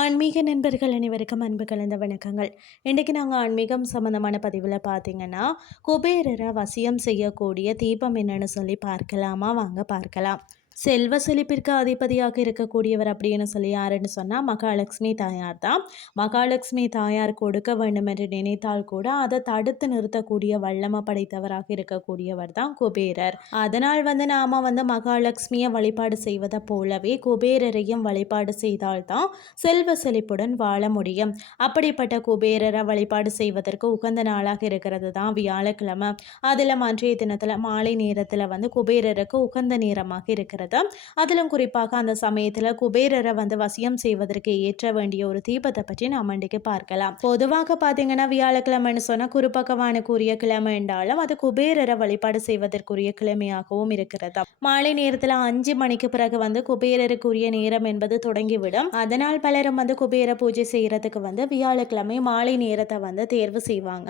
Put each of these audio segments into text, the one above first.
ஆன்மீக நண்பர்கள் அனைவருக்கும் அன்பு கலந்த வணக்கங்கள். இன்றைக்கு நாங்கள் ஆன்மீகம் சம்மந்தமான பதிவில் பார்த்தீங்கன்னா குபேரரை வசியம் செய்யக்கூடிய தீபம் என்னன்னு சொல்லி பார்க்கலாமா? வாங்க பார்க்கலாம். செல்வ செழிப்பிற்கு அதிபதியாக இருக்கக்கூடியவர் அப்படின்னு சொல்லி யாருன்னு சொன்னால் மகாலட்சுமி தாயார் தான். மகாலட்சுமி தாயார் கொடுக்க வேண்டும் என்று நினைத்தால் கூட அதை தடுத்து நிறுத்தக்கூடிய வல்லமை படைத்தவராக இருக்கக்கூடியவர் தான் குபேரர். அதனால் வந்து நாம் வந்து மகாலட்சுமியை வழிபாடு செய்வதை போலவே குபேரரையும் வழிபாடு செய்தால்தான் செல்வ செழிப்புடன் வாழ முடியும். அப்படிப்பட்ட குபேரரை வழிபாடு செய்வதற்கு உகந்த நாளாக இருக்கிறது தான் வியாழக்கிழமை. அதில் அன்றைய தினத்தில் மாலை நேரத்தில் வந்து குபேரருக்கு உகந்த நேரமாக இருக்கிறது. இருக்கிறது அதிலும் குறிப்பாக அந்த சமயத்தில் குபேரரை வந்து வசியம் செய்வதற்கு ஏற்ற வேண்டிய ஒரு தீபத்தை பற்றி நாம் இன்றைக்கு பார்க்கலாம். பொதுவாக பார்த்தீங்கன்னா வியாழக்கிழமைன்னு சொன்னால் குறுப்பக்கவானுக்குரிய கிழமை என்றாலும் அது குபேரரை வழிபாடு செய்வதற்குரிய கிழமையாகவும் இருக்கிறது மாலை நேரத்தில் அஞ்சு மணிக்கு பிறகு வந்து குபேரருக்குரிய நேரம் என்பது தொடங்கிவிடும். அதனால் பலரும் வந்து குபேர பூஜை செய்யறதுக்கு வந்து வியாழக்கிழமை மாலை நேரத்தை வந்து தேர்வு செய்வாங்க.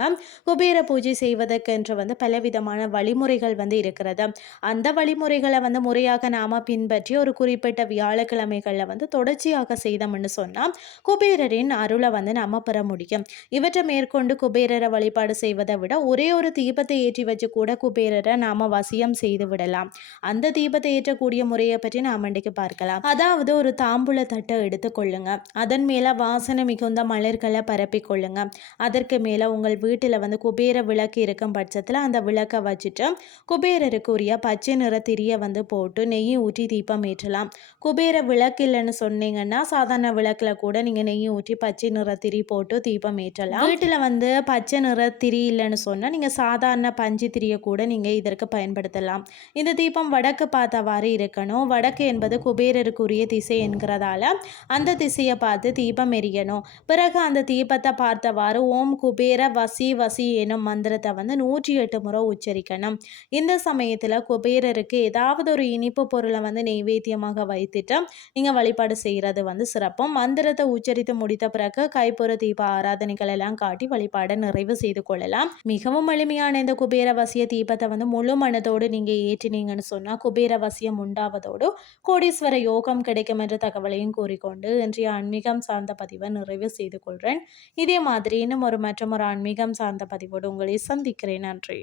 குபேர பூஜை செய்வதற்கென்று வந்து பலவிதமான வழிமுறைகள் வந்து இருக்கிறது அந்த வழிமுறைகளை வந்து முறையாக நாம் நம்ம பின்பற்றி ஒரு குறிப்பிட்ட வியாழக்கிழமைகளில் வந்து தொடர்ச்சியாக செய்தோம்னு சொன்னால் குபேரரின் அருளை வந்து நம்ம பெற முடியும். இவற்றை மேற்கொண்டு குபேரரை வழிபாடு செய்வதை விட ஒரே ஒரு தீபத்தை ஏற்றி வச்சு கூட குபேரரை நாம் வசியம் செய்து விடலாம். அந்த தீபத்தை ஏற்றக்கூடிய முறையை பற்றி நாம் இன்றைக்கு பார்க்கலாம். அதாவது ஒரு தாம்பூல தட்டை எடுத்துக்கொள்ளுங்க அதன் மேலே வாசனை மிகுந்த மலர்களை பரப்பிக்கொள்ளுங்க அதற்கு மேலே உங்கள் வீட்டில் வந்து குபேர விளக்கு இருக்கும் பட்சத்தில் அந்த விளக்கை வச்சுட்டு குபேரருக்கு உரிய பச்சை நிற திரியை வந்து போட்டு நெய் ஊற்றி தீபம் ஏற்றலாம். குபேர விளக்கு இல்லைன்னு சொன்னீங்கன்னா சாதாரண விளக்கில் கூட நீங்கள் நெய் ஊற்றி பச்சை நிற திரி போட்டு தீபம் ஏற்றலாம். வீட்டில் வந்து பச்சை நிற திரி இல்லைன்னு சொன்னால் நீங்கள் சாதாரண பஞ்சு திரியை கூட நீங்கள் இதற்கு பயன்படுத்தலாம். இந்த தீபம் வடக்கு பார்த்தவாறு இருக்கணும். வடக்கு என்பது குபேரருக்குரிய திசை என்கிறதால அந்த திசையை பார்த்து தீபம் எரியணும். பிறகு அந்த தீபத்தை பார்த்தவாறு ஓம் குபேர வசி வசி எனும் மந்திரத்தை வந்து நூற்றி எட்டு முறை உச்சரிக்கணும். இந்த சமயத்தில் குபேரருக்கு ஏதாவது ஒரு இனிப்பு பொருளை வந்து நெய்வேத்தியமாக வைத்துட்டு நீங்கள் வழிபாடு செய்கிறது வந்து சிறப்பும். மந்திரத்தை உச்சரித்து முடித்த பிறகு கைப்புற தீப ஆராதனைகள் எல்லாம் காட்டி வழிபாடை நிறைவு செய்து கொள்ளலாம். மிகவும் எளிமையான இந்த குபேரவசிய தீபத்தை வந்து முழு மனதோடு நீங்கள் ஏற்றினீங்கன்னு சொன்னால் குபேரவசியம் உண்டாவதோடு கோடீஸ்வர யோகம் கிடைக்கும் என்ற தகவலையும் கூறிக்கொண்டு இன்றைய ஆன்மீகம் சார்ந்த பதிவை நிறைவு செய்து கொள்கிறேன் இதே மாதிரி இன்னும் ஒரு மற்றும் ஒரு ஆன்மீகம் சார்ந்த பதிவோடு உங்களை சந்திக்கிறேன். நன்றி.